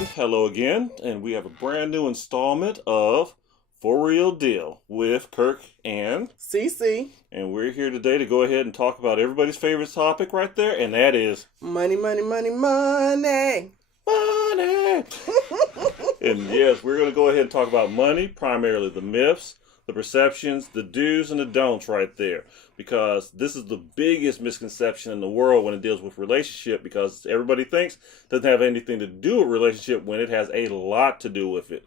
And hello again, and we have a brand new installment of For Real Deal with Kirk and Cece. And we're here today to go ahead and talk about everybody's favorite topic right there, and that is Money, money, money, money. money. And yes, we're going to go ahead and talk about money, primarily the myths, the perceptions, the do's and the don'ts right there. Because this is the biggest misconception in the world when it deals with relationship, because everybody thinks it doesn't have anything to do with relationship when it has a lot to do with it.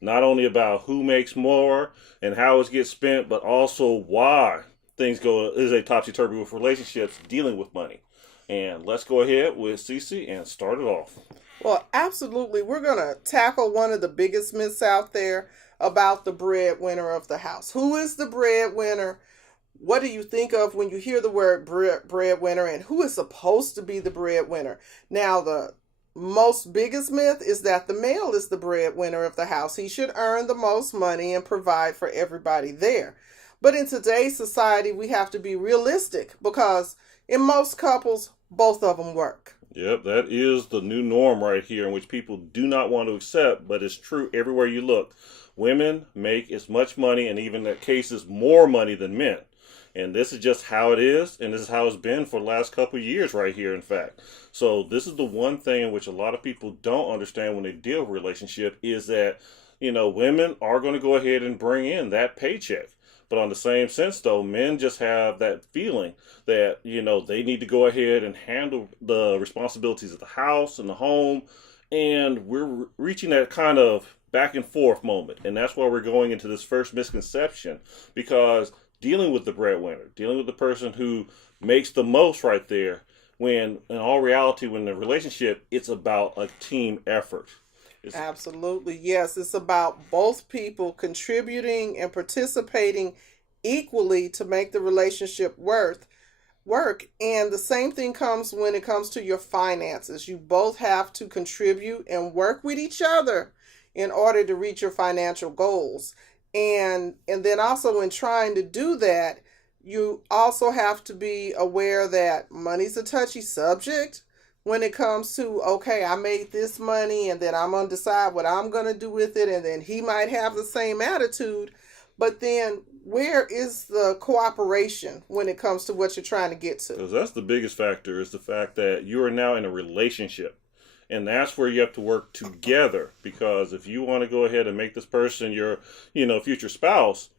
Not only about who makes more and how it gets spent, but also why things go is a topsy-turvy with relationships dealing with money. And let's go ahead with Cece and start it off. Well, absolutely. We're going to tackle one of the biggest myths out there about the breadwinner of the house. Who is the breadwinner? What do you think of when you hear the word breadwinner, and who is supposed to be the breadwinner? Now, the most biggest myth is that the male is the breadwinner of the house. He should earn the most money and provide for everybody there. But in today's society, we have to be realistic because in most couples, both of them work. Yep, that is the new norm right here, in which people do not want to accept, but it's true everywhere you look. Women make as much money, and even in cases more money than men. And this is just how it is, and this is how it's been for the last couple of years right here, in fact. So this is the one thing in which a lot of people don't understand when they deal with relationship is that, women are going to go ahead and bring in that paycheck. But on the same sense, though, men just have that feeling that, they need to go ahead and handle the responsibilities of the house and the home. And we're reaching that kind of back and forth moment. And that's why we're going into this first misconception, because dealing with the breadwinner, dealing with the person who makes the most right there, when in all reality, when the relationship, it's about a team effort. Absolutely. Yes, it's about both people contributing and participating equally to make the relationship work. And the same thing comes when it comes to your finances. You both have to contribute and work with each other in order to reach your financial goals. And then also in trying to do that, you also have to be aware that money's a touchy subject when it comes to, okay, I made this money and then I'm going to decide what I'm going to do with it. And then he might have the same attitude. But then where is the cooperation when it comes to what you're trying to get to? Because that's the biggest factor, is the fact that you are now in a relationship. And that's where you have to work together, because if you want to go ahead and make this person your, future spouse,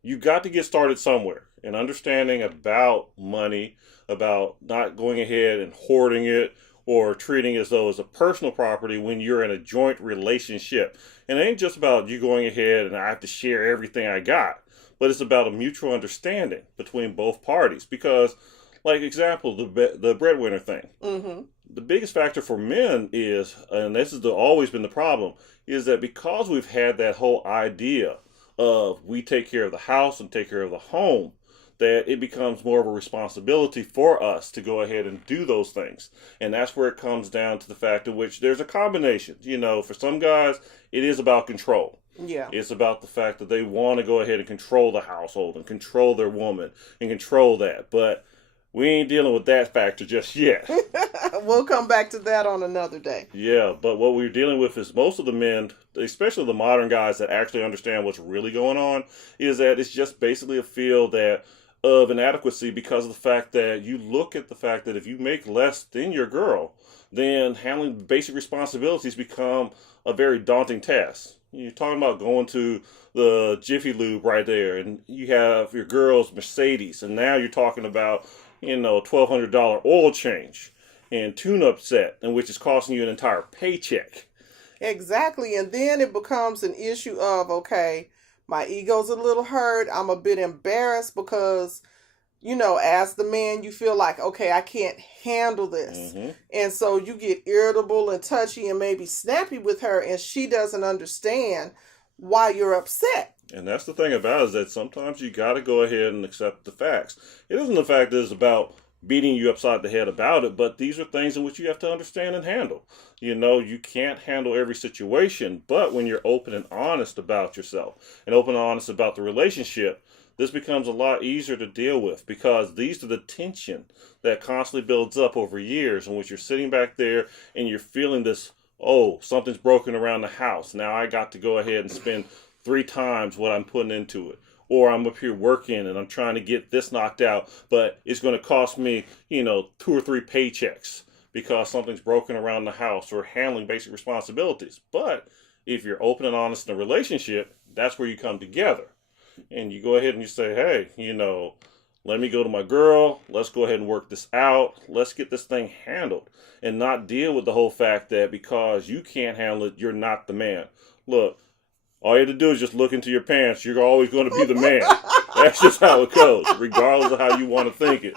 you got to get started somewhere. And understanding about money, about not going ahead and hoarding it or treating it as though it's a personal property when you're in a joint relationship. And it ain't just about you going ahead and I have to share everything I got, but it's about a mutual understanding between both parties. Because, like example, the breadwinner thing. Mm-hmm. The biggest factor for men is, and this has always been the problem, is that because we've had that whole idea of we take care of the house and take care of the home, that it becomes more of a responsibility for us to go ahead and do those things. And that's where it comes down to the fact in which there's a combination. For some guys, it is about control. Yeah. It's about the fact that they want to go ahead and control the household and control their woman and control that. But we ain't dealing with that factor just yet. We'll come back to that on another day. Yeah, but what we're dealing with is most of the men, especially the modern guys that actually understand what's really going on, is that it's just basically a feel of inadequacy, because of the fact that you look at the fact that if you make less than your girl, then handling basic responsibilities become a very daunting task. You're talking about going to the Jiffy Lube right there, and you have your girl's Mercedes, and now you're talking about $1,200 oil change and tune-up set, and which is costing you an entire paycheck. Exactly. And then it becomes an issue of, okay, my ego's a little hurt. I'm a bit embarrassed because, as the man, you feel like, okay, I can't handle this. Mm-hmm. And so you get irritable and touchy and maybe snappy with her, and she doesn't understand why you're upset. And that's the thing about it, is that sometimes you got to go ahead and accept the facts. It isn't the fact that it's about beating you upside the head about it, but these are things in which you have to understand and handle. You can't handle every situation, but when you're open and honest about yourself and open and honest about the relationship, this becomes a lot easier to deal with, because these are the tension that constantly builds up over years, in which you're sitting back there and you're feeling this Oh, something's broken around the house. Now I got to go ahead and spend 3 times what I'm putting into it. Or I'm up here working and I'm trying to get this knocked out, but it's going to cost me, 2 or 3 paychecks because something's broken around the house, or handling basic responsibilities. But if you're open and honest in a relationship, that's where you come together. And you go ahead and you say, hey, let me go to my girl. Let's go ahead and work this out. Let's get this thing handled and not deal with the whole fact that because you can't handle it, you're not the man. Look, all you have to do is just look into your pants. You're always going to be the man. That's just how it goes, regardless of how you want to think it.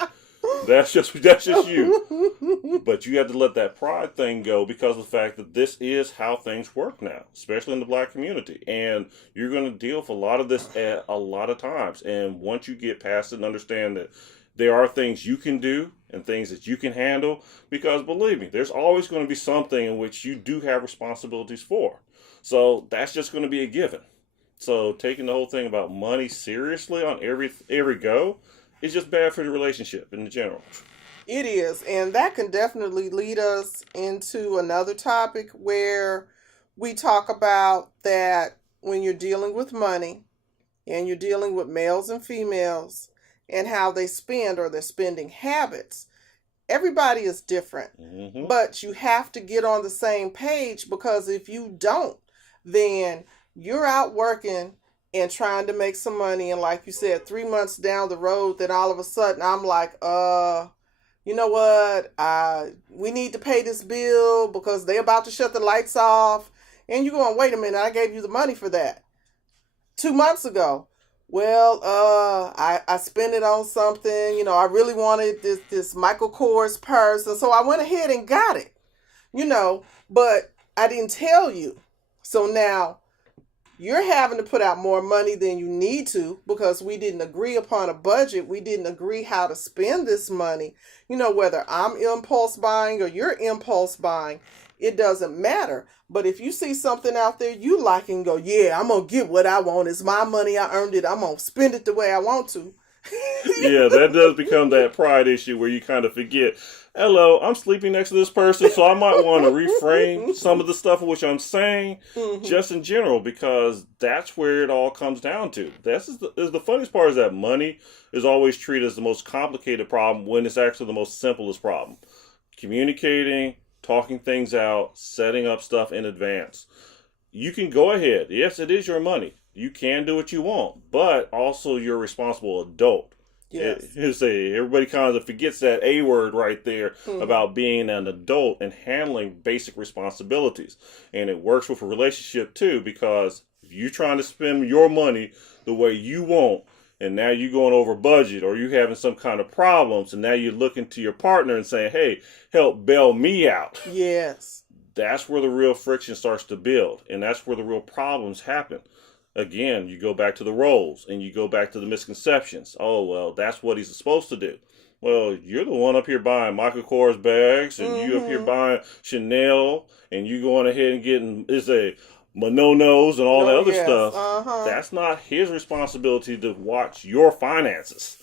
That's just you. But you have to let that pride thing go because of the fact that this is how things work now, especially in the black community. And you're going to deal with a lot of this at a lot of times. And once you get past it and understand that there are things you can do and things that you can handle, because believe me, there's always going to be something in which you do have responsibilities for. So that's just going to be a given. So taking the whole thing about money seriously on every go is just bad for the relationship in general. It is, and that can definitely lead us into another topic where we talk about that when you're dealing with money and you're dealing with males and females and how they spend or their spending habits. Everybody is different, but you have to get on the same page, because if you don't, then you're out working and trying to make some money. And like you said, 3 months down the road, then all of a sudden I'm like, you know what? We need to pay this bill because they're about to shut the lights off. And you're going, wait a minute, I gave you the money for that 2 months ago. Well, I spent it on something. I really wanted this Michael Kors purse. And so I went ahead and got it, but I didn't tell you. So now you're having to put out more money than you need to because we didn't agree upon a budget. We didn't agree how to spend this money. Whether I'm impulse buying or you're impulse buying, it doesn't matter. But if you see something out there you like and go, yeah, I'm going to get what I want. It's my money. I earned it. I'm going to spend it the way I want to. Yeah, that does become that pride issue where you kind of forget, hello, I'm sleeping next to this person, so I might want to reframe some of the stuff which I'm saying just in general, because that's where it all comes down to. This is the funniest part, is that money is always treated as the most complicated problem when it's actually the most simplest problem. Communicating, talking things out, setting up stuff in advance. You can go ahead. Yes, it is your money. You can do what you want, but also you're a responsible adult. Yes. Everybody kind of forgets that A word right there about being an adult and handling basic responsibilities. And it works with a relationship too, because if you're trying to spend your money the way you want, and now you're going over budget, or you're having some kind of problems, and now you're looking to your partner and saying, hey, help bail me out. Yes. That's where the real friction starts to build, and that's where the real problems happen. Again, you go back to the roles and you go back to the misconceptions. Oh, well, that's what he's supposed to do. Well, you're the one up here buying Michael Kors bags, and you up here buying Chanel, and you going ahead and getting Mononos and all that other stuff. That's not his responsibility to watch your finances.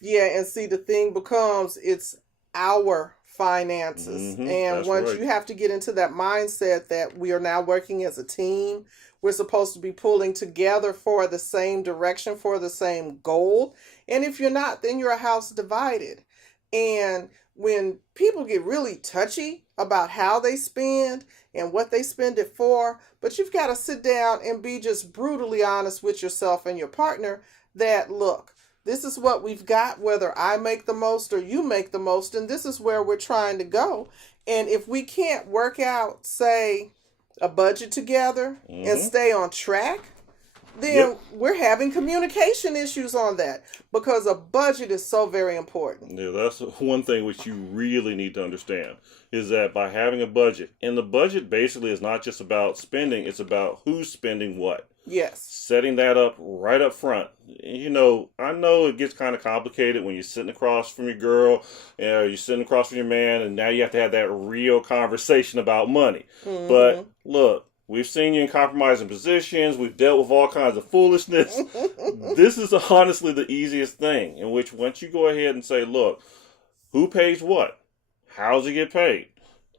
Yeah, and see, the thing becomes, it's our finances. And once you have to get into that mindset that we are now working as a team, we're supposed to be pulling together for the same direction, for the same goal. And if you're not, then you're a house divided. And when people get really touchy about how they spend and what they spend it for, but you've got to sit down and be just brutally honest with yourself and your partner that, look, this is what we've got, whether I make the most or you make the most, and this is where we're trying to go. And if we can't work out, say, a budget together and stay on track, then we're having communication issues on that, because a budget is so very important. Yeah, that's one thing which you really need to understand, is that by having a budget, and the budget basically is not just about spending, it's about who's spending what. Yes. Setting that up right up front. I know it gets kind of complicated when you're sitting across from your girl, you're sitting across from your man, and now you have to have that real conversation about money. But look, we've seen you in compromising positions. We've dealt with all kinds of foolishness. This is honestly the easiest thing, in which once you go ahead and say, look, who pays what? How's it get paid?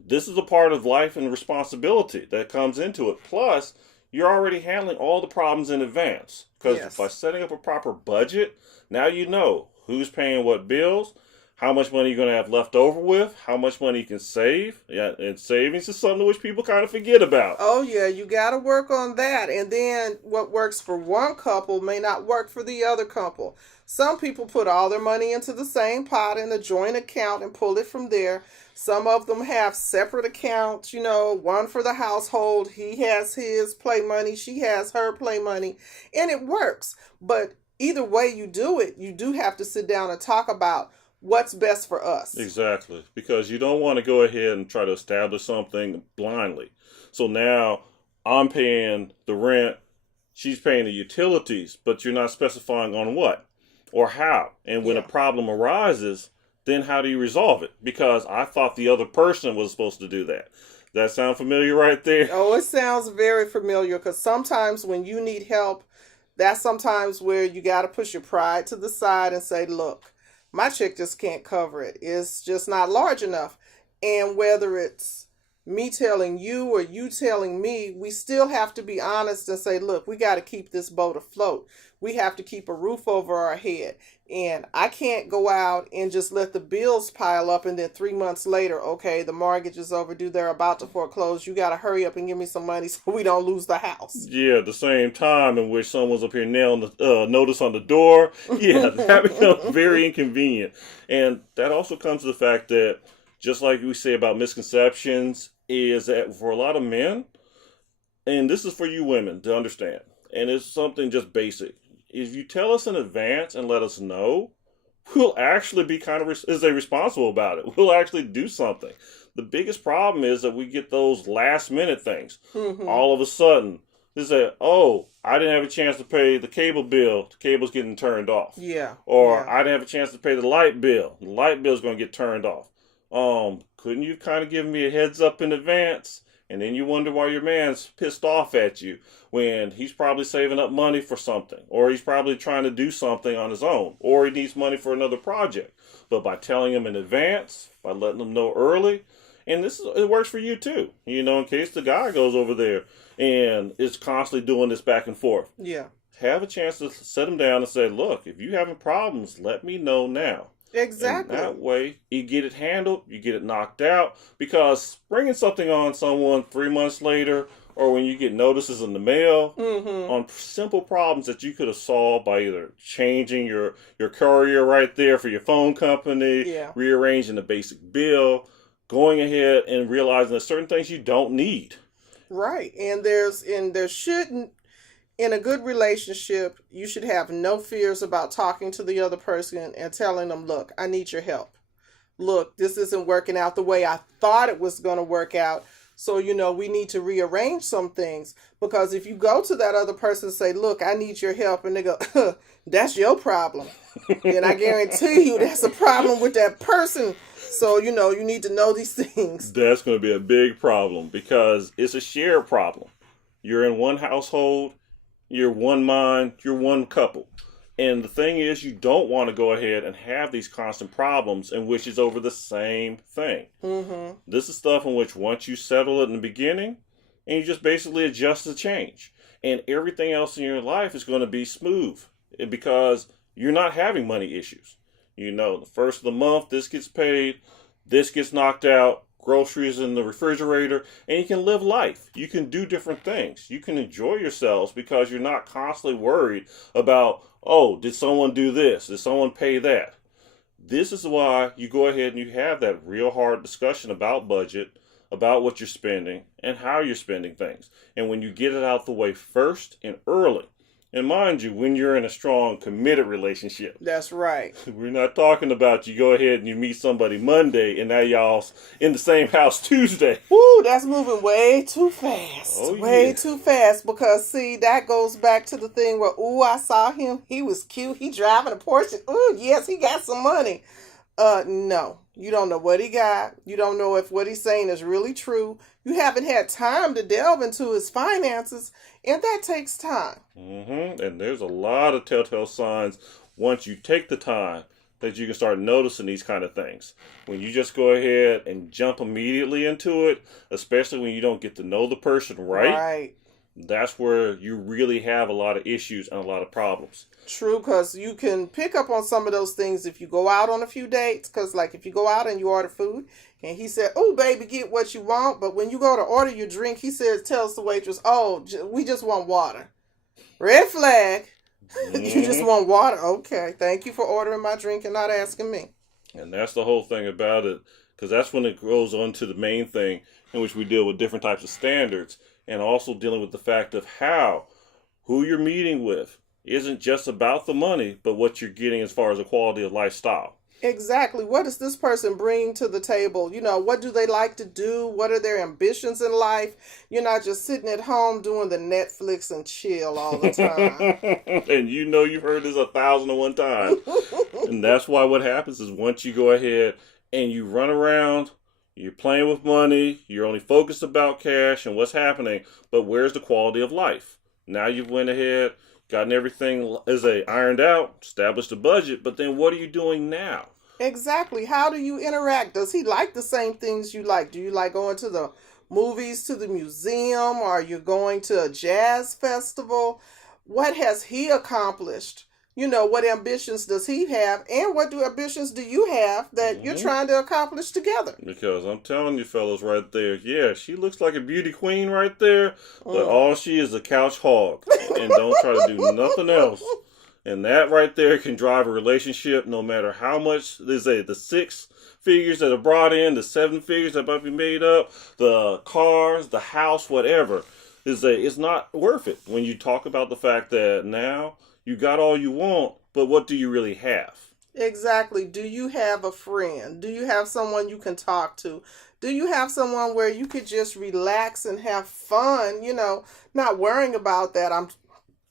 This is a part of life and responsibility that comes into it. Plus, you're already handling all the problems in advance. Because by Yes. setting up a proper budget, now you know who's paying what bills, how much money you're going to have left over with, how much money you can save. Yeah, and savings is something which people kind of forget about. Oh, yeah, you got to work on that. And then what works for one couple may not work for the other couple. Some people put all their money into the same pot in a joint account and pull it from there. Some of them have separate accounts, one for the household. He has his play money, she has her play money, and it works. But either way you do it, you do have to sit down and talk about what's best for us. Exactly, because you don't want to go ahead and try to establish something blindly. So now I'm paying the rent, she's paying the utilities, but you're not specifying on what or how. And when a Yeah. problem arises, then how do you resolve it? Because I thought the other person was supposed to do that. That sound familiar right there? Oh, it sounds very familiar because sometimes when you need help, that's sometimes where you got to push your pride to the side and say, look, my check just can't cover it. It's just not large enough. And whether it's me telling you or you telling me, we still have to be honest and say, look, we got to keep this boat afloat. We have to keep a roof over our head. And I can't go out and just let the bills pile up and then 3 months later, okay, the mortgage is overdue. They're about to foreclose. You got to hurry up and give me some money so we don't lose the house. Yeah, at the same time in which someone's up here nailing the notice on the door. Yeah, that becomes very inconvenient. And that also comes to the fact that, just like we say about misconceptions, is that for a lot of men, and this is for you women to understand, and it's something just basic. If you tell us in advance and let us know, we'll actually be kind of responsible about it. We'll actually do something. The biggest problem is that we get those last minute things. Mm-hmm. All of a sudden, they say, oh, I didn't have a chance to pay the cable bill. The cable's getting turned off. Yeah. Or Yeah. I didn't have a chance to pay the light bill. The light bill's going to get turned off. Couldn't you kind of give me a heads up in advance? And then you wonder why your man's pissed off at you when he's probably saving up money for something, or he's probably trying to do something on his own, or he needs money for another project. But by telling him in advance, by letting him know early, and it works for you too. In case the guy goes over there and is constantly doing this back and forth. Yeah. Have a chance to set him down and say, look, if you having problems, let me know now. Exactly. And that way, you get it handled, you get it knocked out. Because bringing something on someone 3 months later, or when you get notices in the mail Mm-hmm. on simple problems that you could have solved by either changing your courier right there for your phone company, Yeah. rearranging the basic bill, going ahead and realizing that certain things you don't need. Right. And there shouldn't, in a good relationship, you should have no fears about talking to the other person and telling them, look, I need your help. Look, this isn't working out the way I thought it was going to work out. So, we need to rearrange some things. Because if you go to that other person and say, look, I need your help, and they go, that's your problem. And I guarantee you that's a problem with that person. So, you need to know these things. That's going to be a big problem because it's a shared problem. You're in one household, you're one mind, you're one couple. And the thing is, you don't want to go ahead and have these constant problems in which it's over the same thing. Mm-hmm. This is stuff in which once you settle it in the beginning, and you just basically adjust the change. And everything else in your life is going to be smooth because you're not having money issues. The first of the month, this gets paid, this gets knocked out, groceries in the refrigerator, and you can live life. You can do different things. You can enjoy yourselves because you're not constantly worried about, oh, did someone do this? Did someone pay that? This is why you go ahead and you have that real hard discussion about budget, about what you're spending, and how you're spending things. And when you get it out the way first and early, and mind you, when you're in a strong, committed relationship. That's right. We're not talking about you go ahead and you meet somebody Monday and now y'all's in the same house Tuesday. Woo, that's moving way too fast. Oh, way yeah. too fast because, see, that goes back to the thing where, ooh, I saw him. He was cute. He driving a Porsche. Ooh, yes, he got some money. No. You don't know what he got. You don't know if what he's saying is really true. You haven't had time to delve into his finances, and that takes time. And there's a lot of telltale signs once you take the time that you can start noticing these kind of things. When you just go ahead and jump immediately into it, especially when you don't get to know the person right, that's where you really have a lot of issues and a lot of problems. True, because you can pick up on some of those things if you go out on a few dates. Because, like, if you go out and you order food, and he said, "Oh, baby, get what you want," but when you go to order your drink, he tells the waitress, "Oh, we just want water." Red flag. Mm-hmm. You just want water? Okay, thank you for ordering my drink and not asking me. And that's the whole thing about it, because that's when it goes on to the main thing in which we deal with different types of standards, and also dealing with the fact of who you're meeting with isn't just about the money, but what you're getting as far as a quality of lifestyle. Exactly. What is this person bringing to the table? You know, what do they like to do? What are their ambitions in life? You're not just sitting at home doing the Netflix and chill all the time. And you know you've heard this 1,001 times. And that's why what happens is once you go ahead and you run around, you're playing with money, you're only focused about cash and what's happening, but where's the quality of life? Now you've went ahead, gotten everything ironed out, established a budget, but then what are you doing now? Exactly. How do you interact? Does he like the same things you like? Do you like going to the movies, to the museum? Are you going to a jazz festival? What has he accomplished? You know, what ambitions does he have? And what ambitions do you have that you're trying to accomplish together? Because I'm telling you fellas right there, yeah, she looks like a beauty queen right there, but all she is a couch hog and don't try to do nothing else. And that right there can drive a relationship no matter how much the 6 figures that are brought in, the 7 figures that might be made up, the cars, the house, whatever. It's not worth it when you talk about the fact that now you got all you want, but what do you really have? Exactly. Do you have a friend? Do you have someone you can talk to? Do you have someone where you could just relax and have fun, you know, not worrying about that I'm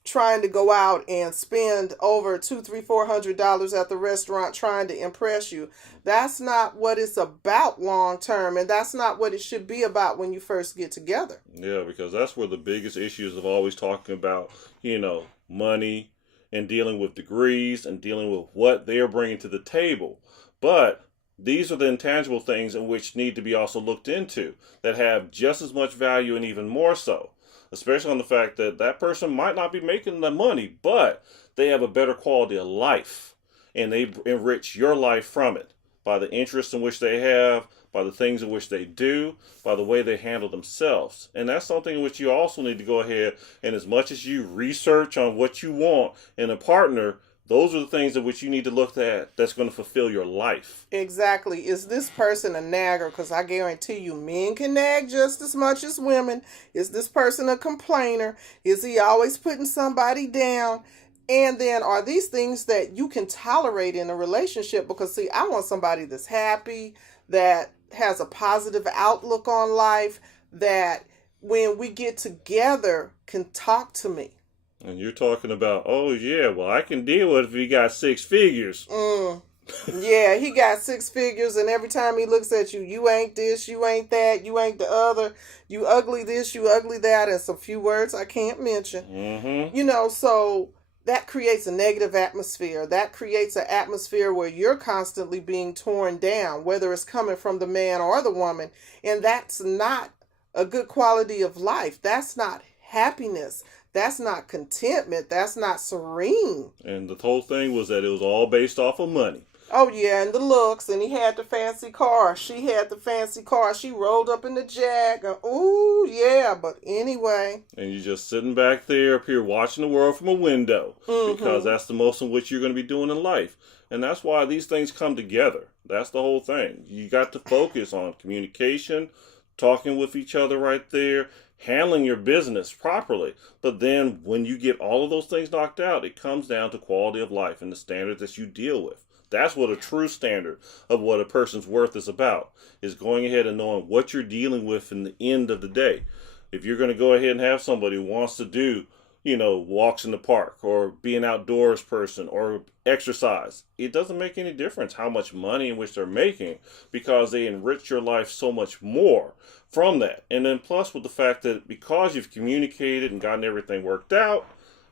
trying to go out and spend over $200, $300, $400 at the restaurant trying to impress you? That's not what it's about long term, and that's not what it should be about when you first get together. Yeah, because that's where the biggest issues of always talking about, money and dealing with degrees and dealing with what they're bringing to the table. But these are the intangible things in which need to be also looked into that have just as much value and even more so. Especially on the fact that that person might not be making the money, but they have a better quality of life. And they enrich your life from it by the interests in which they have, by the things in which they do, by the way they handle themselves. And that's something in which you also need to go ahead and, as much as you research on what you want in a partner, those are the things in which you need to look at that's going to fulfill your life. Exactly. Is this person a nagger? Because I guarantee you men can nag just as much as women. Is this person a complainer? Is he always putting somebody down? And then are these things that you can tolerate in a relationship? Because, see, I want somebody that's happy, that has a positive outlook on life, that when we get together can talk to me. And you're talking about, oh, yeah, well, I can deal with it if he got 6 figures. Yeah, he got 6 figures, and every time he looks at you, you ain't this, you ain't that, you ain't the other, you ugly this, you ugly that, and some few words I can't mention. So that creates a negative atmosphere. That creates an atmosphere where you're constantly being torn down, whether it's coming from the man or the woman. And that's not a good quality of life. That's not happiness. That's not contentment. That's not serene. And the whole thing was that it was all based off of money. Oh, yeah, and the looks. And he had the fancy car. She had the fancy car. She rolled up in the Jag. Ooh, yeah, but anyway. And you're just sitting back there up here watching the world from a window. Because that's the most in which you're going to be doing in life. And that's why these things come together. That's the whole thing. You got to focus on communication, talking with each other right there, handling your business properly. But then when you get all of those things knocked out, it comes down to quality of life and the standards that you deal with. That's what a true standard of what a person's worth is about, is going ahead and knowing what you're dealing with in the end of the day. If you're going to go ahead and have somebody who wants to do, walks in the park or be an outdoors person or exercise, it doesn't make any difference how much money in which they're making, because they enrich your life so much more from that. And then plus with the fact that because you've communicated and gotten everything worked out,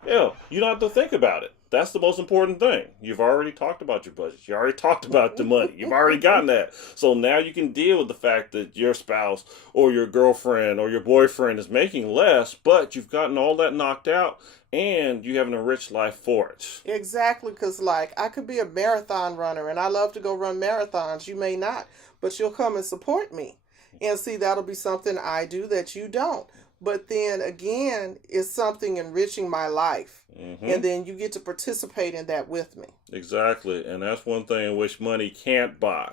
you don't have to think about it. That's the most important thing. You've already talked about your budget. You already talked about the money. You've already gotten that. So now you can deal with the fact that your spouse or your girlfriend or your boyfriend is making less, but you've gotten all that knocked out and you have an enriched life for it. Exactly, because like I could be a marathon runner and I love to go run marathons. You may not, but you'll come and support me. And see, that'll be something I do that you don't. But then again, it's something enriching my life. And then you get to participate in that with me. Exactly. And that's one thing in which money can't buy.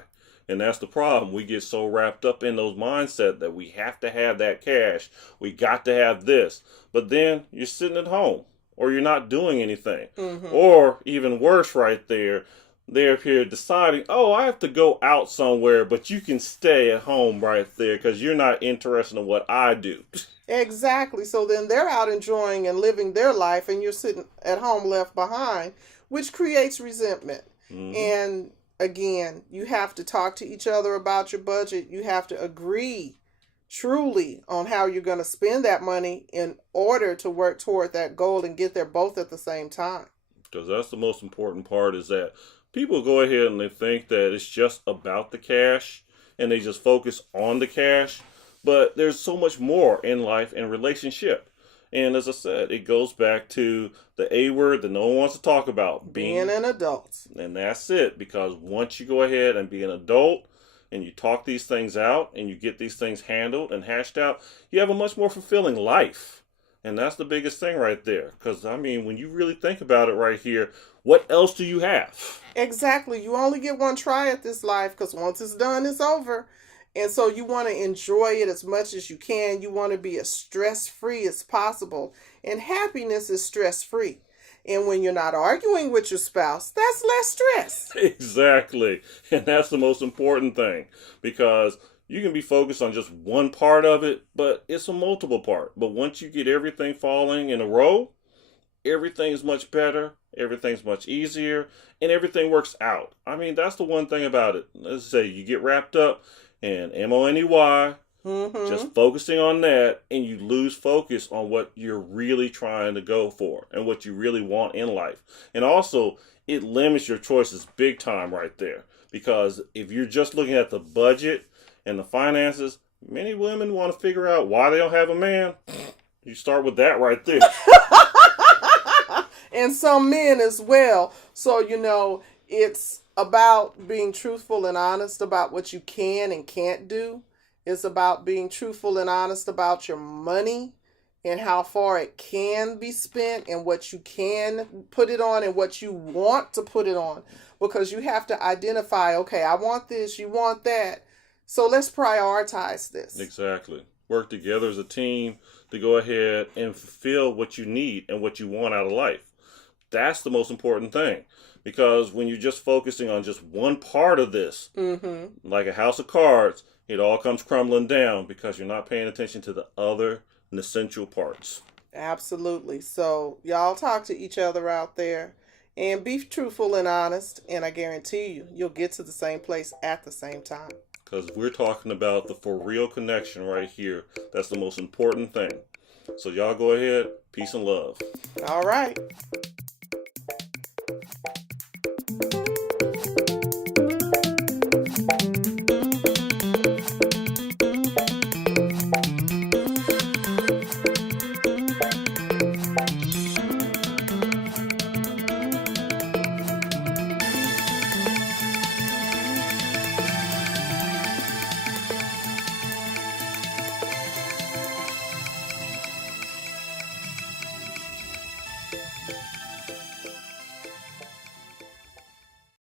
And that's the problem. We get so wrapped up in those mindset that we have to have that cash. We got to have this. But then you're sitting at home or you're not doing anything. Or even worse right there, they're up here deciding, oh, I have to go out somewhere, but you can stay at home right there because you're not interested in what I do. Exactly. So then they're out enjoying and living their life and you're sitting at home left behind, which creates resentment. And again, you have to talk to each other about your budget. You have to agree truly on how you're going to spend that money in order to work toward that goal and get there both at the same time. Because that's the most important part, is that people go ahead and they think that it's just about the cash and they just focus on the cash. But there's so much more in life and relationship. And as I said, it goes back to the A word that no one wants to talk about. Being an adult. And that's it. Because once you go ahead and be an adult and you talk these things out and you get these things handled and hashed out, you have a much more fulfilling life. And that's the biggest thing right there. Because, I mean, when you really think about it right here, what else do you have? Exactly. You only get one try at this life because once it's done, it's over. And so you want to enjoy it as much as you can. You want to be as stress-free as possible. And happiness is stress-free. And when you're not arguing with your spouse, that's less stress. Exactly. And that's the most important thing. Because you can be focused on just one part of it, but it's a multiple part. But once you get everything falling in a row, everything's much better, everything's much easier, and everything works out. I mean, that's the one thing about it. Let's say you get wrapped up and money, just focusing on that, and you lose focus on what you're really trying to go for and what you really want in life. And also, it limits your choices big time right there. Because if you're just looking at the budget and the finances, many women want to figure out why they don't have a man. You start with that right there. And some men as well. So, it's about being truthful and honest about what you can and can't do. It's about being truthful and honest about your money and how far it can be spent and what you can put it on and what you want to put it on. Because you have to identify, okay, I want this, you want that. So let's prioritize this. Exactly. Work together as a team to go ahead and fulfill what you need and what you want out of life. That's the most important thing. Because when you're just focusing on just one part of this, like a house of cards, it all comes crumbling down because you're not paying attention to the other essential parts. Absolutely. So y'all talk to each other out there and be truthful and honest. And I guarantee you'll get to the same place at the same time. Because we're talking about the for real connection right here. That's the most important thing. So y'all go ahead. Peace and love. All right.